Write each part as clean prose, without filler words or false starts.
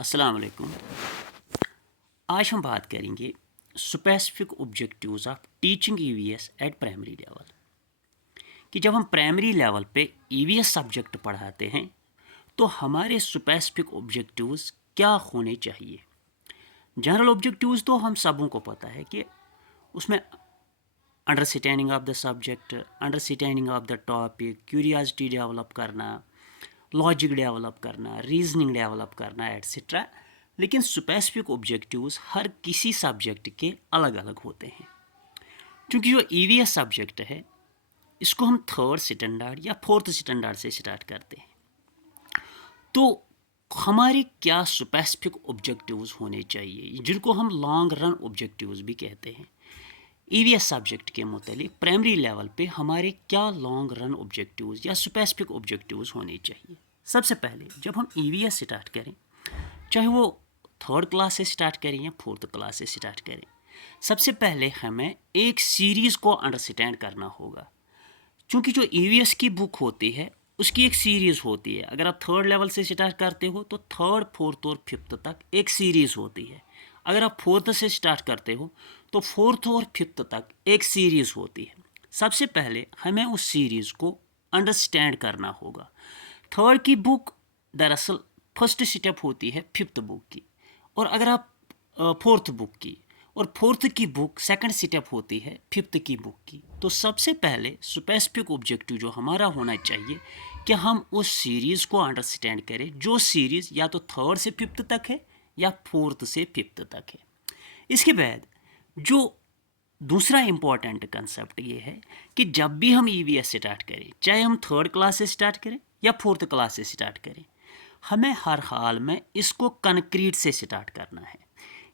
अस्सलाम वालेकुम। आज हम बात करेंगे specific objectives of teaching EVS eight primary level. कि जब हम प्राइमरी लेवल पे ईवीएस सब्जेक्ट पढ़ाते हैं तो हमारे स्पेसिफिक ऑब्जेक्टिव्स क्या होने चाहिए। जनरल ऑब्जेक्टिव्स तो हम सबों को पता है कि उसमें understanding of the subject, understanding of the topic, curiosity develop करना, लॉजिक डेवलप करना, रीजनिंग डेवलप करना एट्सेट्रा। लेकिन स्पेसिफिक ऑब्जेक्टिव्स हर किसी सब्जेक्ट के अलग अलग होते हैं। क्योंकि जो ईवीएस सब्जेक्ट है इसको हम थर्ड स्टैंडर्ड या फोर्थ स्टैंडर्ड से स्टार्ट करते हैं। तो हमारे क्या स्पेसिफिक ऑब्जेक्टिव्स होने चाहिए जिनको हम लॉन्ग रन ऑब्जेक्टिव्स भी कहते हैं। ईवीएस सब्जेक्ट के मुतालिक प्राइमरी लेवल पे हमारे क्या लॉन्ग रन ऑब्जेक्टिव्स या स्पेसिफिक ऑब्जेक्टिव्स होने चाहिए। सबसे पहले जब हम ईवीएस स्टार्ट करें, चाहे वो थर्ड क्लास से स्टार्ट करें या फोर्थ क्लास से स्टार्ट करें, सबसे पहले हमें एक सीरीज़ को अंडरस्टैंड करना होगा। क्योंकि जो ईवीएस की बुक होती है उसकी एक सीरीज़ होती है। अगर आप थर्ड लेवल से स्टार्ट करते हो तो थर्ड, फोर्थ और फिफ्थ तक एक सीरीज़ होती है। अगर आप फोर्थ से स्टार्ट करते हो तो फोर्थ और फिफ्थ तक एक सीरीज़ होती है। सबसे पहले हमें उस सीरीज़ को अंडरस्टैंड करना होगा। थर्ड की बुक दरअसल फर्स्ट स्टेप होती है फिफ्थ बुक की, और अगर आप फोर्थ बुक की, और फोर्थ की बुक सेकंड स्टेप होती है फिफ्थ की बुक की। तो सबसे पहले स्पेसिफिक ऑब्जेक्टिव जो हमारा होना चाहिए कि हम उस सीरीज़ को अंडरस्टैंड करें जो सीरीज़ या तो थर्ड से फिफ्थ तक है या फोर्थ से फिफ्थ तक है। इसके बाद जो दूसरा इम्पॉर्टेंट कंसेप्ट ये है कि जब भी हम ईवीएस स्टार्ट करें, चाहे हम थर्ड क्लास से स्टार्ट करें या फोर्थ क्लास से स्टार्ट करें, हमें हर हाल में इसको कंक्रीट से स्टार्ट करना है।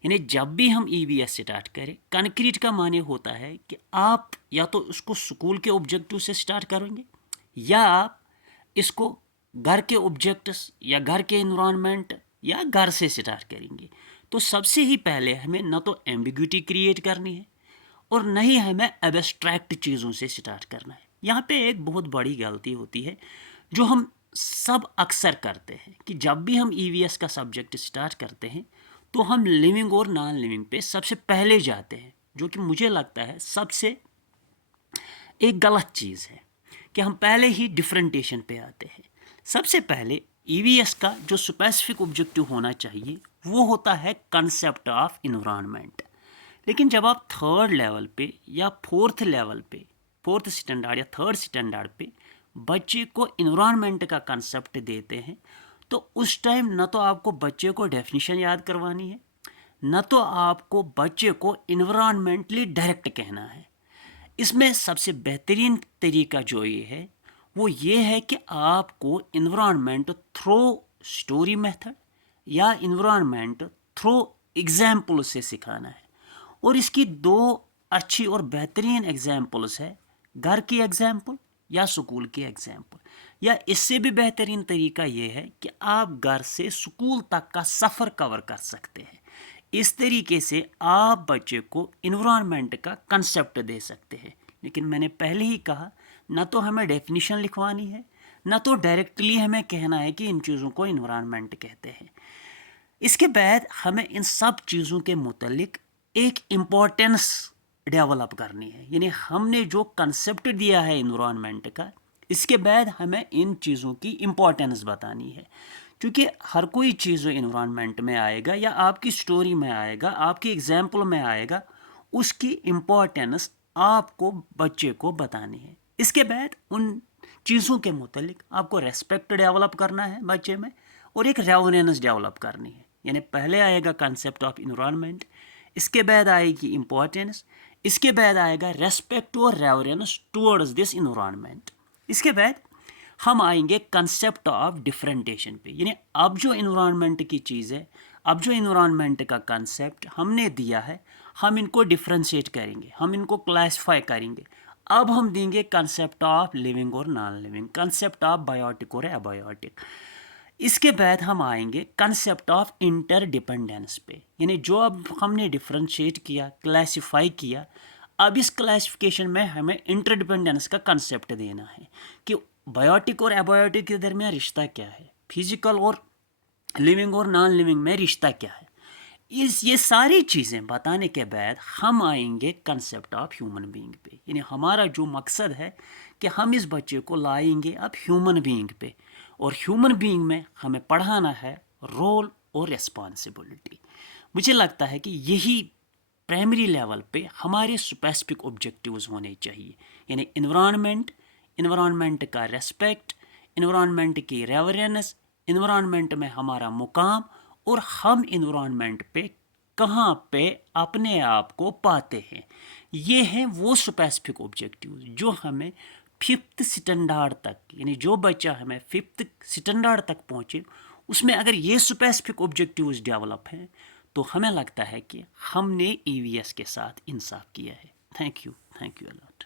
यानी जब भी हम ईवीएस स्टार्ट करें, कंक्रीट का माने होता है कि आप या तो उसको स्कूल के ऑब्जेक्टिव से स्टार्ट करेंगे या आप इसको घर के ऑब्जेक्ट्स या घर के एनवायरनमेंट या घर से स्टार्ट करेंगे। तो सबसे ही पहले हमें न तो एम्बिग्यूटी क्रिएट करनी है और न ही हमें एब्स्ट्रैक्ट चीज़ों से स्टार्ट करना है। यहाँ पे एक बहुत बड़ी गलती होती है जो हम सब अक्सर करते हैं कि जब भी हम ईवीएस का सब्जेक्ट स्टार्ट करते हैं तो हम लिविंग और नॉन लिविंग पे सबसे पहले जाते हैं, जो कि मुझे लगता है सबसे एक गलत चीज़ है कि हम पहले ही डिफरेंटेशन पे आते हैं। सबसे पहले ईवीएस का जो स्पेसिफिक ऑब्जेक्टिव होना चाहिए वो होता है कंसेप्ट ऑफ इन्वायरमेंट। लेकिन जब आप थर्ड लेवल पे या फोर्थ लेवल पे, फोर्थ स्टैंडर्ड या थर्ड स्टैंडर्ड पे बच्चे को इन्वायरमेंट का कंसेप्ट देते हैं तो उस टाइम न तो आपको बच्चे को डेफिनेशन याद करवानी है, न तो आपको बच्चे को इन्वायरमेंटली डायरेक्ट कहना है। इसमें सबसे बेहतरीन तरीका जो ये है वो ये है कि आपको इन्वायरमेंट थ्रो स्टोरी मेथड या इन्वायरमेंट थ्रो एग्जाम्पल से सिखाना है। और इसकी दो अच्छी और बेहतरीन एग्जाम्पल्स है, घर की एग्जाम्पल या स्कूल की एग्जाम्पल। या इससे भी बेहतरीन तरीका ये है कि आप घर से स्कूल तक का सफ़र कवर कर सकते हैं। इस तरीके से आप बच्चे को इन्वायरमेंट का कंसेप्ट दे सकते हैं। लेकिन मैंने पहले ही कहा, ना तो हमें डेफिनेशन लिखवानी है, ना तो डायरेक्टली हमें कहना है कि इन चीज़ों को इन्वायरमेंट कहते हैं। इसके बाद हमें इन सब चीज़ों के मुतालिक एक इम्पोर्टेंस डेवलप करनी है। यानी हमने जो कंसेप्ट दिया है इन्वायरमेंट का, इसके बाद हमें इन चीज़ों की इम्पोर्टेंस बतानी है। क्योंकि हर कोई चीज़ जो इन्वायरमेंट में आएगा या आपकी स्टोरी में आएगा, आपकी एग्जाम्पल में आएगा, उसकी इम्पोर्टेंस आपको बच्चे को बतानी है। इसके बाद उन चीज़ों के मुतालिक आपको रेस्पेक्ट डेवलप करना है बच्चे में और एक रेवरेंस डेवलप करनी है। यानी पहले आएगा कंसेप्ट ऑफ इन्वायरमेंट, इसके बाद आएगी इम्पोर्टेंस, इसके बाद आएगा रेस्पेक्ट और रेवरेंस टुवर्ड्स दिस इन्वायरमेंट। इसके बाद हम आएंगे कंसेप्ट ऑफ डिफरेंटेशन पे। यानी अब जो इन्वायरमेंट की चीज़ है, अब जो इन्वायरमेंट का कंसेप्ट हमने दिया है, हम इनको डिफ्रेंशिएट करेंगे, हम इनको क्लासिफाई करेंगे। अब हम देंगे कंसेप्ट ऑफ लिविंग और non living, concept of biotic और एबायोटिक। इसके बाद हम आएंगे कंसेप्ट ऑफ इंटरडिपेंडेंस पे। यानी जो अब हमने डिफरेंशिएट किया, क्लासिफाई किया, अब इस क्लासिफिकेशन में हमें इंटरडिपेंडेंस का कंसेप्ट देना है कि बायोटिक और एबायोटिक के दरमियान रिश्ता क्या है, फिजिकल और लिविंग और नॉन लिविंग में रिश्ता क्या है। ये सारी चीज़ें बताने के बाद हम आएंगे कंसेप्ट ऑफ ह्यूमन बीइंग पे, यानी हमारा जो मकसद है कि हम इस बच्चे को लाएंगे अब ह्यूमन बीइंग पे, और ह्यूमन बीइंग में हमें पढ़ाना है रोल और रिस्पॉन्सिबिलिटी। मुझे लगता है कि यही प्राइमरी लेवल पे हमारे स्पेसिफिक ऑब्जेक्टिव्स होने चाहिए, यानी इन्वायरमेंट का रेस्पेक्ट, इन्वायरमेंट की रेवरेंस, इन्वायरमेंट में हमारा मुकाम, और हम इन्वायरमेंट पे कहाँ पे अपने आप को पाते हैं। ये हैं वो स्पेसिफिक ऑब्जेक्टिव्स जो हमें 5th स्टैंडर्ड तक, यानी जो बच्चा हमें 5th स्टैंडर्ड तक पहुँचे, उसमें अगर ये स्पेसिफिक ऑब्जेक्टिव्स डेवलप हैं तो हमें लगता है कि हमने ईवीएस के साथ इंसाफ किया है। Thank you a lot.